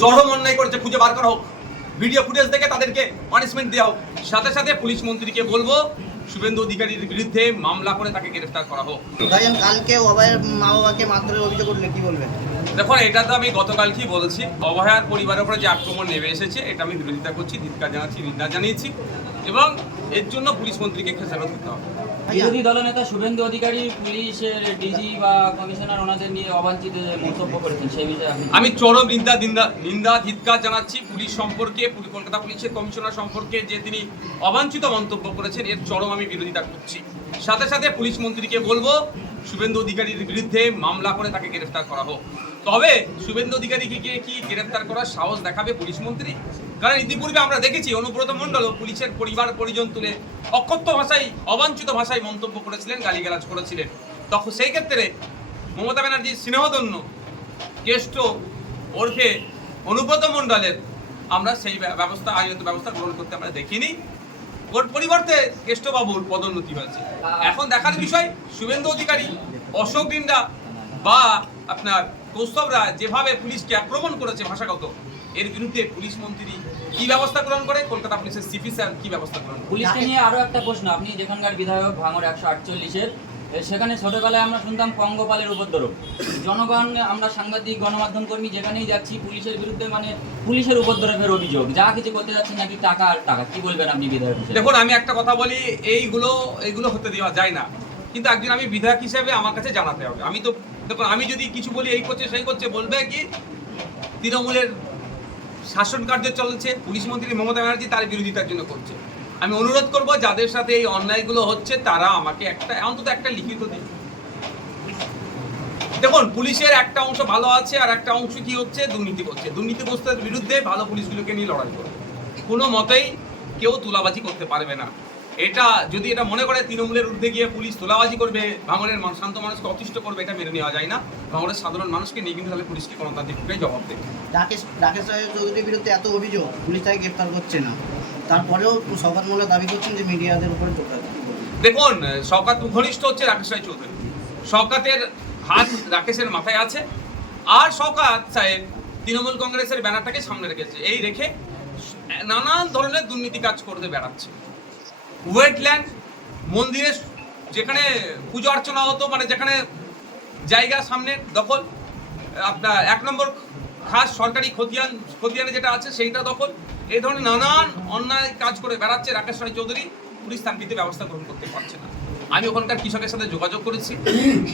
চরম অন্যায় করেছে খুঁজে বার করা হোক। ভিডিও ফুটেজ দেখে তাদেরকে পানিশমেন্ট দেওয়া হোক। সাথে সাথে পুলিশ মন্ত্রীকে বলব শুভেন্দু অধিকারীর বিরুদ্ধে মামলা করে তাকে গ্রেফতার করা হোক। ভাইজান কালকে অভয়ের মা বাবাকে মারধরের অভিযোগ উঠলে কি বলবেন? দেখুন এটা তো আমি গতকালকেই বলেছি অবহায়ার পরিবারের উপরে যে আক্রমণ নেমে এসেছে এটা আমি বিরোধিতা করছি ধিৎকার জানাচ্ছি নিন্দা জানিয়েছি। এবং এর জন্য পুলিশ মন্ত্রীকে খেসারত দিতে হবে। বিরোধী দলনেতা শুভেন্দু অধিকারী পুলিশের ডিজি বা কমিশনার ওনাদের নিয়ে অবাঞ্ছিত মন্তব্য করেছেন সেই বিষয়ে আমি চরম নিন্দা নিন্দা নিন্দা ধিৎকার জানাচ্ছি। পুলিশ সম্পর্কে কলকাতা পুলিশের কমিশনার সম্পর্কে যে তিনি অবাঞ্ছিত মন্তব্য করেছেন এর চরম আমি বিরোধিতা করছি। সাথে সাথে পুলিশ মন্ত্রীকে বলব শুভেন্দু অধিকারীর বিরুদ্ধে মামলা করে তাকে গ্রেফতার করা হোক। তবে শুভেন্দু অধিকারীকে গিয়ে কি গ্রেফতার করার সাহস দেখাবে পুলিশ মন্ত্রী? কারণ ইতিপূর্বে আমরা দেখেছি অনুব্রত মণ্ডল পুলিশের পরিবার পরিজন তুলে অকথ্য ভাষায়, অবাঞ্ছিত ভাষায় মন্তব্য করেছিলেন, গালিগালাজ করেছিলেন। তখন সেই ক্ষেত্রে মমতা ব্যানার্জির স্নেহধন্য জ্যেষ্ঠ ওরফে অনুব্রত মণ্ডলের আমরা সেই ব্যবস্থা, আইনত ব্যবস্থা গ্রহণ করতে আমরা দেখিনি। ওর পরিবর্তে কেষ্টবাবুর পদোন্নতি হয়েছে। এখন দেখার বিষয়, শুভেন্দু অধিকারী, অশোক ডিন্ডা বা আপনার কৌস্তবরা যেভাবে পুলিশকে আক্রমণ করেছে ভাষাগত, এর বিরুদ্ধে পুলিশ মন্ত্রী কি ব্যবস্থা গ্রহণ করে? কলকাতা পুলিশের সিপি স্যার কি ব্যবস্থা গ্রহণ পুলিশকে নিয়ে আরও একটা প্রশ্ন। আপনি যেখানকার বিধায়ক ভাঙর একশো আটচল্লিশের সেখানে ছোটবেলায় আমরা শুনতাম পঙ্গপালের উপদ্রব। জনগণ, আমরা সাংবাদিক, গণমাধ্যম কর্মী যেখানেই যাচ্ছি, পুলিশের বিরুদ্ধে মানে পুলিশের উপদ্রবের অভিযোগ, যা কিছু করতে যাচ্ছি নাকি টাকা আর টাকা, কি বলবেন আপনি বিধায়ক দেখুন, আমি একটা কথা বলি, এইগুলো এইগুলো হতে দেওয়া যায় না। কিন্তু একজন আমি বিধায়ক হিসেবে আমার কাছে জানাতে হবে। আমি তো, দেখুন, আমি যদি কিছু বলি, এই করছে, সেই করছে, বলবে কি, তৃণমূলের শাসন কার্য চলছে, পুলিশ মন্ত্রী মমতা ব্যানার্জি তার বিরোধিতার জন্য করছে। আমি অনুরোধ করব, যাদের সাথে এই অন্যায়গুলো হচ্ছে, তারা আমাকে একটা, অন্তত একটা লিখিত দিন। দেখুন, পুলিশের একটা অংশ ভালো আছে আর একটা অংশ কি হচ্ছে? দুর্নীতি করছে। দুর্নীতিগ্রস্তের বিরুদ্ধে ভালো পুলিশগুলোকে নিয়ে লড়াই করবে। কোনো মতেই কেউ তুলাবাজি করতে পারবে না। এটা যদি এটা মনে করে তৃণমূলের ঊর্ধ্বে গিয়ে পুলিশ তোলাবাজি করবে ভাঙড়ের শান্ত মানুষকে অতিষ্ঠ করবে এটা মেনে নেওয়া যায় না। ভাঙড়ের সাধারণ মানুষকে নিয়ে কিন্তু তাহলে পুলিশকে গণতান্ত্রিকভাবে জবাব দেবে। রাকেশ রাকেশ রায় চৌধুরীর বিরুদ্ধে এত অভিযোগ পুলিশ তাকে গ্রেফতার করছে না। তারপরেও শওকত মোল্লা দাবি করছেন যে মিডিয়াদের উপরে দেখুন শওকাত ঘনিষ্ঠ হচ্ছে রাকেশ রায় চৌধুরী। শওকাতের হাত রাকেশের মাথায় আছে। আর শওকাত সাহেব তৃণমূল কংগ্রেসের ব্যানারটাকে সামনে রেখেছে। এই রেখে নানান ধরনের দুর্নীতি কাজ করতে বেড়াচ্ছে। ওয়েটল্যান্ড, মন্দিরে যেখানে পুজো অর্চনা হতো মানে যেখানে জায়গা সামনে দখল, আপনার এক নম্বর খাস সরকারি খতিয়ান, খতিয়ানে যেটা আছে সেইটা দখল। এই ধরনের নানান অন্যায় কাজ করে বেড়াচ্ছে রাকেশ রায় চৌধুরী, পুলিশ বিরুদ্ধে ব্যবস্থা গ্রহণ করতে পারছে না। আমি ওখানকার কৃষকের সাথে যোগাযোগ করেছি,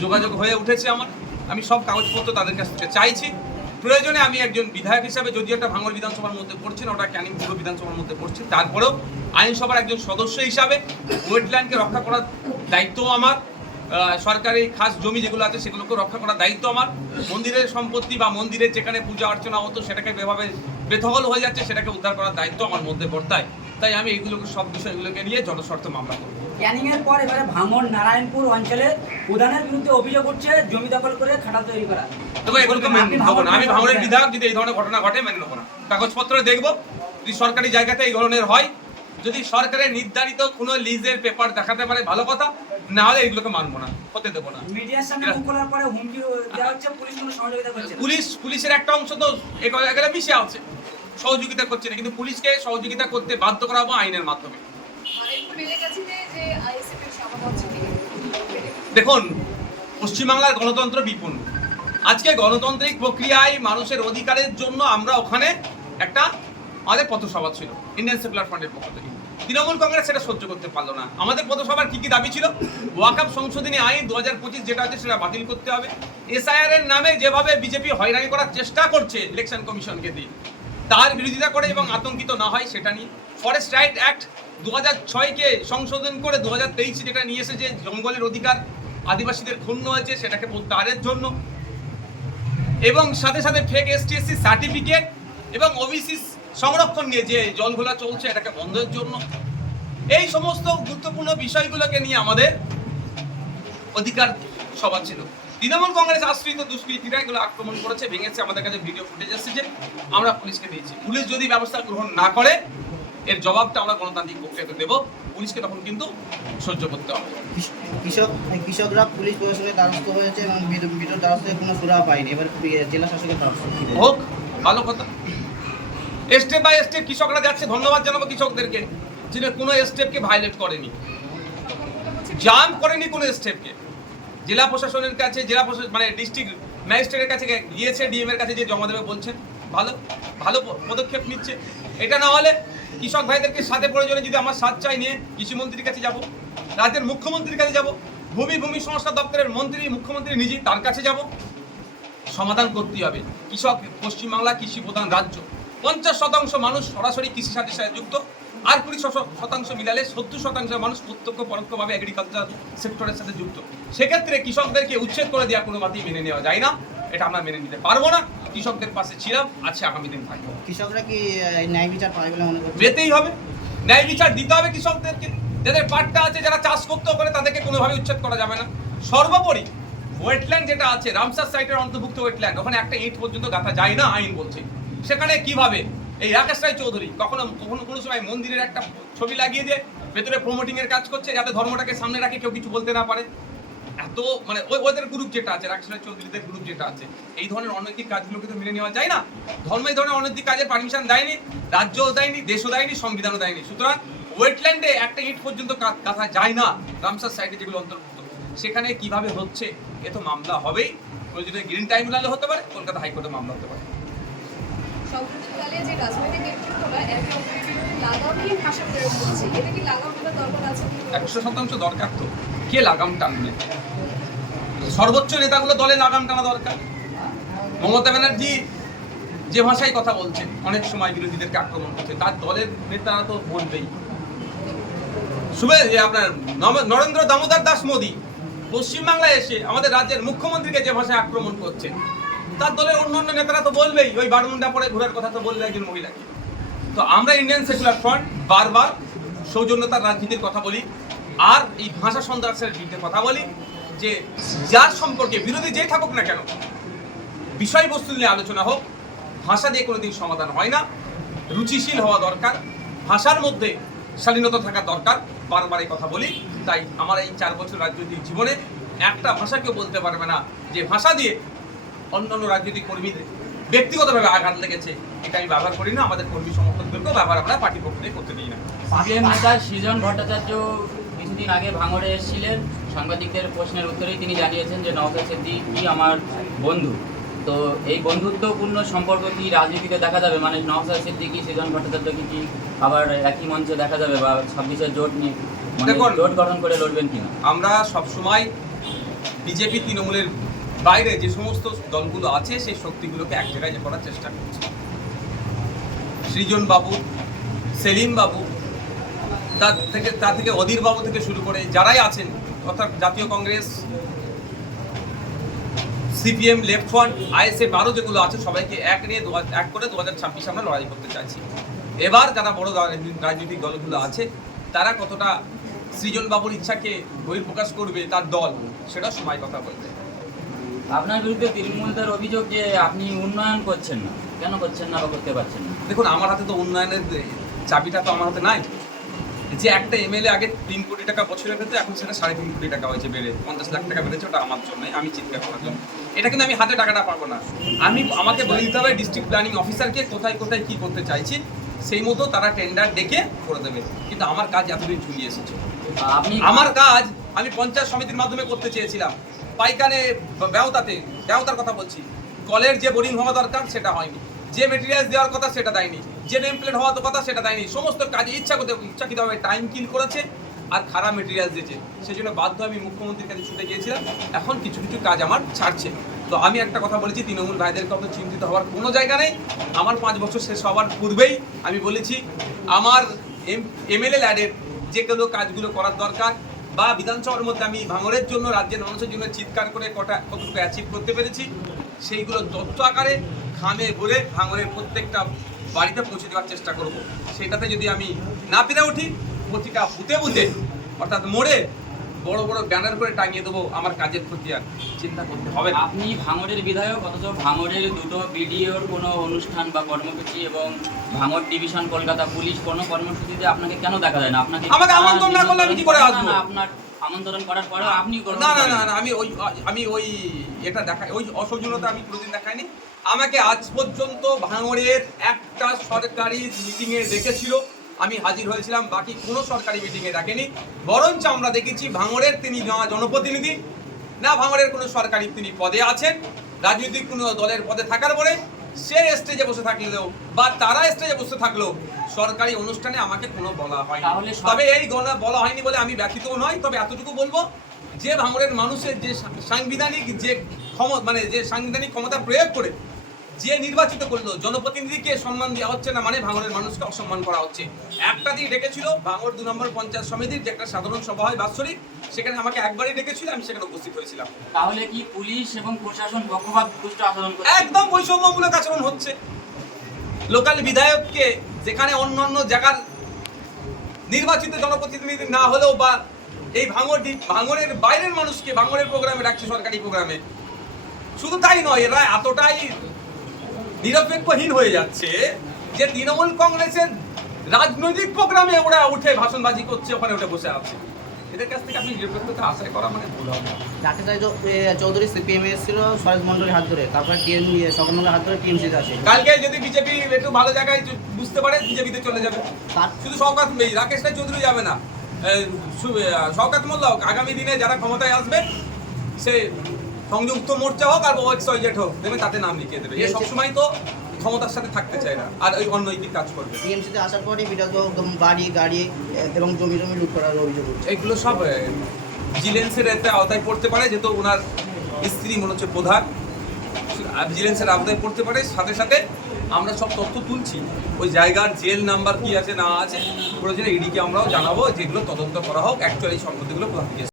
যোগাযোগ হয়ে উঠেছে আমার। আমি সব কাগজপত্র তাদের কাছ থেকে চাইছি। প্রয়োজনে আমি একজন বিধায়ক হিসাবে যদি একটা ভাঙল বিধানসভার মধ্যে পড়ছি না, ওটা ক্যানিং পূর্ব বিধানসভার মধ্যে পড়ছি, তারপরেও আইনসভার একজন সদস্য হিসাবে ওয়েটল্যান্ডকে রক্ষা করার দায়িত্বও আমার সরকারি খাস জমি যেগুলো আছে সেগুলোকে রক্ষা করার দায়িত্ব আমার। মন্দিরের সম্পত্তি বা মন্দিরের যেখানে পূজা অর্চনা হতো, সেটাকে যেভাবে বেথহল হয়ে যাচ্ছে, সেটাকে উদ্ধার করার দায়িত্ব আমার মধ্যে বর্তায়। তাই আমি এইগুলোকে সব বিষয়গুলোকে নিয়ে জনস্বার্থ মামলা করব। পর এবারে ভাঙড় নারায়ণপুর অঞ্চলে প্রধানের বিরুদ্ধে অভিযোগ উঠছে জমি দখল করে খাটা তৈরি করা। তবে এগুলোকে মেনে নেব না। আমি ভাঙড়ের বিধায়ক যদি এই ধরনের ঘটনা ঘটে মেনে নেব না। কাগজপত্র দেখব যদি সরকারি জায়গাতে এই ধরনের হয়। যদি সরকারের নির্ধারিত কোনো লিজের পেপার দেখাতে পারে ভালো কথা। না হলে এগুলোকে মানবো না হতে দেবো না। মিডিয়ার সামনে মুখ খোলার পরে হুমকি দেওয়া হচ্ছে পুলিশ কোনো সহযোগিতা করছে পুলিশ পুলিশের একটা অংশ তো এখানে মিশে আছে। সহযোগিতা করছে না কিন্তু পুলিশকে সহযোগিতা করতে বাধ্য করা করাবো আইনের মাধ্যমে। মানে দেখুন পশ্চিমবাংলার গণতন্ত্র বিপন্ন আজকে গণতান্ত্রিক প্রক্রিয়ায় মানুষের অধিকারের জন্য আমরা ওখানে একটা আমাদের পথসভা ছিল ইন্ডিয়ান সেকুলার ফ্রন্টের পক্ষ থেকে। তৃণমূল কংগ্রেস সেটা সহ্য করতে পারল না। আমাদের পথসভার কি কি দাবি ছিল? ওয়াকাপ সংশোধনী আইন দু হাজার পঁচিশ যেটা আছে সেটা বাতিল করতে হবে। এসআইআর এর নামে যেভাবে বিজেপি হয়রানি করার চেষ্টা করছে ইলেকশন কমিশনকে দিয়ে। তার বিরোধিতা করে এবং আতঙ্কিত না হয় সেটা নিয়ে। ফরেস্ট রাইট অ্যাক্ট দু হাজার ছয়কে সংশোধন করে দু হাজার তেইশে যেটা নিয়ে এসেছে, জঙ্গলের অধিকার, আদিবাসীদের ক্ষুণ্ণ হয়েছে সেটাকে প্রত্যাহারের জন্য। এবং সাথে সাথে ফেক এসটিএসসি সার্টিফিকেট এবং ওবিসি সংরক্ষণ নিয়ে যে জলঘোলা চলছে এটাকে বন্ধের জন্য। এই সমস্ত গুরুত্বপূর্ণ বিষয়গুলোকে নিয়ে আমাদের অধিকার সভা ছিল। তৃণমূল কংগ্রেস আশ্রিত দুষ্কৃতীরা এগুলো আক্রমণ করেছে ভেঙেছে আমাদের কাছে ভিডিও ফুটেজ এসেছে আমরা পুলিশকে দিয়েছি। পুলিশ যদি ব্যবস্থা গ্রহণ না করে এর জবাবটা আমরা গণতান্ত্রিক প্রক্রিয়াতে দেবো। পুলিশকে তখন কিন্তু সহ্য করতে হবে। কৃষক কৃষকরা পুলিশ প্রশাসনের দ্বারস্থ হয়েছে এবং বিদ্যুৎ দ্বারস্থ কোনো সুরাহা পায়নি। এবার জেলা শাসকের দ্বারস্থ। হোক ভালো কথা। স্টেপ বাই স্টেপ কৃষকরা যাচ্ছে ধন্যবাদ জানাব কৃষকদেরকে যিনি কোনো স্টেপকে ভায়োলেট করেনি। জাম করেনি কোনো স্টেপকে জেলা প্রশাসনের কাছে, জেলা প্রশাসন মানে ডিস্ট্রিক্ট ম্যাজিস্ট্রেটের কাছে গিয়েছে ডিএম এর কাছে যে জমা দেবে বলছেন। ভালো ভালো পদক্ষেপ নিচ্ছে। এটা না হলে কৃষক ভাইদেরকে সাথে প্রয়োজনে যদি আমার সাথ চাই নিয়ে কৃষিমন্ত্রীর কাছে যাব, রাজ্যের মুখ্যমন্ত্রীর কাছে যাব, ভূমি ভূমি সংস্কার দপ্তরের মন্ত্রী, মুখ্যমন্ত্রী নিজেই তার কাছে যাব, সমাধান করতেই হবে। কৃষক, পশ্চিমবাংলা কৃষি প্রধান রাজ্য। পঞ্চাশ শতাংশ মানুষ সরাসরি কৃষির সাথে সাথে যুক্ত। আর কুড়ি শতাংশ মিলালে সত্তর শতাংশ মানুষ প্রত্যক্ষ পরোক্ষভাবে এগ্রিকালচার সেক্টরের সাথে যুক্ত। সেক্ষেত্রে কৃষকদেরকে উচ্ছেদ করে দেওয়া কোনো মতেই মেনে নেওয়া যায় না। এটা আমরা মেনে নিতে পারব না। কৃষকদের পাশে ছিলাম আছে আগামী দিন থাকব কৃষকরা কি ন্যায় বিচার পায় বলে মনে করছে পেতেই হবে। ন্যায় বিচার দিতে হবে কৃষকদেরকে। যাদের পাট্টা আছে যারা চাষ করতেও পারে তাদেরকে কোনোভাবে উচ্ছেদ করা যাবে না। সর্বোপরি ওয়েটল্যান্ড যেটা আছে রামসার সাইটের অন্তর্ভুক্ত ওয়েটল্যান্ড ওখানে একটা ইট পর্যন্ত গাঁথা যায় না আইন বলছে। সেখানে কীভাবে এই রাকেশ রায় চৌধুরী। কখনো কখনো কোনো সময় মন্দিরের একটা ছবি লাগিয়ে দিয়ে ভেতরে প্রমোটিং এর কাজ করছে, যাতে ধর্মটাকে সামনে রাখে, কেউ কিছু বলতে না পারে। এত মানে ওই ওদের গ্রুপ যেটা আছে রাকেশ রায় চৌধুরীদের গ্রুপ যেটা আছে, এই ধরনের অনৈতিক কাজগুলোকে তো মেনে নেওয়া যায় না। ধর্ম এই ধরনের অনৈতিক কাজের পারমিশন দেয়নি, রাজ্যও দেয়নি, দেশও দেয়নি, সংবিধানও দেয়নি। সুতরাং ওয়েটল্যান্ডে একটা ইট পর্যন্ত কাঁথা যায় না, রামসার সাইডে যেগুলো অন্তর্ভুক্ত। সেখানে কীভাবে হচ্ছে, এ তো মামলা হবেই। প্রয়োজনে গ্রিন ট্রাইব্যুনালে হতে পারে, কলকাতা হাইকোর্টে মামলা হতে পারে। সাম্প্রতিককালে যে রাজনৈতিক নেতৃত্বরা একে লাগামহীন ভাষা প্রয়োগ করছে, এটা কি লাগাম দরকার আছে? একশো শতাংশ দরকার তো। কে লাগাম টানবে? সর্বোচ্চ নেতাগুলো দলে লাগাম টানা দরকার। মমতা ব্যানার্জি যে ভাষায় কথা বলছেন, অনেক সময় বিরোধীদেরকে আক্রমণ করছে, তার দলের নেতারা তো বলবেই। শুভে আপনার নরেন্দ্র দামোদর দাস মোদী, পশ্চিমবাংলায় এসে আমাদের রাজ্যের মুখ্যমন্ত্রীকে যে ভাষায় আক্রমণ করছেন তার দলের অন্য অন্য নেতারা তো বলবেই, ওই বারমুন্ডা পরে ঘোরার কথা তো বলবে একজন মহিলাকে তো আমরা ইন্ডিয়ান সেকুলার ফ্রন্ট বারবার সৌজন্যতার রাজনীতির কথা বলি, আর এই ভাষা সন্ত্রাসের বিরুদ্ধে কথা বলি, যে যার সম্পর্কে বিরোধী যেই থাকুক না কেন, বিষয়বস্তু নিয়ে আলোচনা হোক, ভাষা দিয়ে কোনোদিন সমাধান হয় না, রুচিশীল হওয়া দরকার, ভাষার মধ্যে স্বাধীনতা থাকা দরকার, বারবার এই কথা বলি, তাই আমার এই চার বছর রাজনৈতিক জীবনে একটা ভাষা কেউ বলতে পারবে না, যে ভাষা দিয়ে অন্যান্য রাজনৈতিক কর্মীদের ব্যক্তিগতভাবে আঘাত লেগেছে। এটা আমি ব্যবহার করি না আমাদের কর্মী সমর্থকদেরকেও ব্যবহার আমরা পার্টি পক্ষ থেকে করতে দিই না। সিপিএম নেতা সৃজন ভট্টাচার্য কিছুদিন আগে ভাঙড়ে এসেছিলেন। সাংবাদিকদের প্রশ্নের উত্তরেই তিনি জানিয়েছেন যে নওসাদ সিদ্দিকী আমার বন্ধু। তো এই বন্ধুত্বপূর্ণ সম্পর্ক কি রাজনীতিতে দেখা যাবে? মানে নওসাদ সিদ্দিকী সৃজন ভট্টাচার্যকে কি আবার একই মঞ্চে দেখা যাবে বা ছাব্বিশের জোট নিয়ে? মানে। জোট গঠন করে লড়বেন কিনা? আমরা সবসময় বিজেপি তৃণমূলের বাইরে যে সমস্ত দলগুলো আছে, সেই শক্তিগুলোকে এক জায়গায় করার চেষ্টা করছে। সৃজন বাবু সেলিম বাবু তার থেকে তা থেকে অধীর বাবু থেকে শুরু করে যারাই আছেন, অর্থাৎ জাতীয় Congress, CPM, left front ISF আরও যেগুলো আছে, সবাইকে এক নিয়ে এক করে দু হাজার ছাব্বিশে আমরা লড়াই করতে চাইছি। এবার যারা বড় রাজনৈতিক দলগুলো আছে, তারা কতটা সৃজন বাবুর ইচ্ছাকে বহির্প্রকাশ করবে তার দল সেটা সময় কথা বলবে। আপনার বিরুদ্ধে তৃণমূলদের অভিযোগ যে আপনি উন্নয়ন করছেন না কেন করছেন না বা করতে পারছেন না? দেখুন আমার হাতে তো উন্নয়নের চাবিটা তো আমার হাতে নাই। যে একটা এমএলএ আগে তিন কোটি টাকা বছরে পেতো এখন সেটা সাড়ে তিন কোটি টাকা হয়েছে বেড়ে। পঞ্চাশ লাখ টাকা বেড়েছে ওটা আমার জন্য আমি চিৎকার করার জন্য। এটা কিন্তু আমি হাতে টাকাটা পাবো না। আমি আমাকে বলে দিতে হবে ডিস্ট্রিক্ট প্ল্যানিং অফিসারকে কোথায় কোথায় কি করতে চাইছি সেই মতো তারা টেন্ডার ডেকে করে দেবে। কিন্তু আমার কাজ এতদিন ঝুলিয়ে এসেছে। আপনি আমার কাজ আমি পঞ্চায়েত সমিতির মাধ্যমে করতে চেয়েছিলাম। পাইকানে ব্যবতাতে, ব্যবতার কথা বলছি। কলের যে বোরিং হওয়া দরকার, সেটা হয়নি। যে মেটেরিয়ালস দেওয়ার কথা, সেটা দেয়নি। যে নেম প্লেট হওয়ার কথা, সেটা দেয়নি। সমস্ত কাজে ইচ্ছা করতে ইচ্ছাকৃতভাবে টাইম কিল করেছে আর খারাপ মেটেরিয়ালস দিয়েছে। সেই জন্য বাধ্য আমি মুখ্যমন্ত্রীর কাছে ছুটে গিয়েছিলাম। এখন কিছু কিছু কাজ আমার ছাড়ছে। তো আমি একটা কথা বলেছি, তৃণমূল ভাইদেরকে অত চিন্তিত হওয়ার কোনো জায়গা নেই। আমার পাঁচ বছর শেষ হওয়ার পূর্বেই আমি বলেছি, আমার এম এমএলএ ল্যাডের যে কোনো কাজগুলো করার দরকার। বা বিধানসভার মধ্যে আমি ভাঙরের জন্য, রাজ্যের মানুষের জন্য চিৎকার করে কটা কতটুকু অ্যাচিভ করতে পেরেছি, সেইগুলো তথ্য আকারে খামে ভরে ভাঙরের প্রত্যেকটা বাড়িতে পৌঁছে দেওয়ার চেষ্টা করব। সেটাতে যদি আমি না পেরে উঠি প্রতিটা বুতে বুতে অর্থাৎ মোড়ে বড় বড় ব্যানার করে টাঙিয়ে দেবো আমার কাজের ক্ষতি আর চিন্তা করতে হবে না। আপনি ভাঙড়ের বিধায়ক অথচ ভাঙড়ের দুটো বিডিওর কোনো অনুষ্ঠান বা কর্মসূচি এবং ভাঙড় ডিভিশন কলকাতা পুলিশ কোনো কর্মসূচিতে আপনাকে কেন দেখা যায় না? আপনাকে আমাকে আমন্ত্রণ না করলে আমি কি করে আসব? আপনার আমন্ত্রণ করার পরেও আপনি না না না না আমি ওই আমি ওই এটা দেখাই ওই অসৌজন্যতা আমি কোনোদিন দেখাইনি। আমাকে আজ পর্যন্ত ভাঙড়ের একটা সরকারি মিটিংয়ে ডেকেছিল আমি হাজির হয়েছিলাম বাকি কোনো সরকারি মিটিংয়ে ডাকেনি। বরঞ্চ আমরা দেখেছি ভাঙড়ের তিনি জন- জনপ্রতিনিধি না ভাঙড়ের কোনো সরকারি তিনি পদে আছেন। রাজনৈতিক কোনো দলের পদে থাকার পরে সে স্টেজে বসে থাকলেও বা তারা স্টেজে বসে থাকলেও সরকারি অনুষ্ঠানে আমাকে কোনো বলা হয় তবে এই গণনা বলা হয়নি বলে আমি ব্যথিত নয় তবে এতটুকু বলব যে ভাঙড়ের মানুষের যে সাংবিধানিক যে ক্ষমতা মানে যে সাংবিধানিক ক্ষমতা প্রয়োগ করে যে নির্বাচিত করল জনপ্রতিনিধিকে সম্মান দেওয়া হচ্ছে না মানে ভাঙড়ের মানুষকে অসম্মান করা হচ্ছে। একটা দিয়ে ডেকেছিল ভাঙড় দু নম্বর পঞ্চায়েত সমিতির যে একটা সাধারণ সভা হয় বাৎসরিক সেখানে আমাকে একবারই ডেকেছিল আমি সেখানে উপস্থিত হয়েছিলাম। তাহলে কি পুলিশ এবং প্রশাসন পক্ষপাত দুষ্ট আচরণ একদম বৈষম্যমূলক আচরণ হচ্ছে। লোকাল বিধায়ককে যেখানে অন্য অন্য জায়গার নির্বাচিত জনপ্রতিনিধি না হলেও বা এই ভাঙর ভাঙরের বাইরের মানুষকে ভাঙরের প্রোগ্রামে রাখছে সরকারি প্রোগ্রামে। শুধু তাই নয় এরা এতটাই নিরপেক্ষহীন হয়ে যাচ্ছে যে তৃণমূল কংগ্রেসের রাজনৈতিক প্রোগ্রামে ওরা উঠে ভাষণবাজি করছে ওখানে উঠে বসে আছে। এদের কাছ থেকে আপনি নিরপেক্ষতা করা মানে ভুল হবে চৌধুরী সিপিএম এসেছিল শরৎ মন্ডলের হাত ধরে। তারপরে টিএম হাত ধরে টিএমসিতে আসে। কালকে যদি বিজেপি একটু ভালো জায়গায় বুঝতে পারে বিজেপিতে চলে যাবে। শুধু রাকেশ রায় চৌধুরী যাবে না। মোল্লা আগামী দিনে যারা ক্ষমতায় আসবে সে সংযুক্ত মোর্চা হোক আর ওএক্স ওয়াইজেড হোক দেবে তাতে নাম লিখিয়ে দেবে। এ সবসময় তো ক্ষমতার সাথে থাকতে চায় না আর ওই অনৈতিক কাজ করবে। টিএমসিতে আসার পরেই বিরাট একদম বাড়ি গাড়ি এবং জমি জমি লুট করার অভিযোগ এগুলো সব ভিজিলেন্সের এতে আওতায় পড়তে পারে যেহেতু ওনার স্ত্রী মনে হচ্ছে প্রধান। ভিজিলেন্সের আওতায় পড়তে পারে সাথে সাথে আমরা সব তথ্য তুলছি। ওই জায়গার জেল নাম্বার কি আছে না আছে প্রয়োজনে ইডিকে আমরাও জানাব যেগুলো তদন্ত করা হোক অ্যাকচুয়ালি সম্পত্তিগুলো কোথা থেকে এসেছে।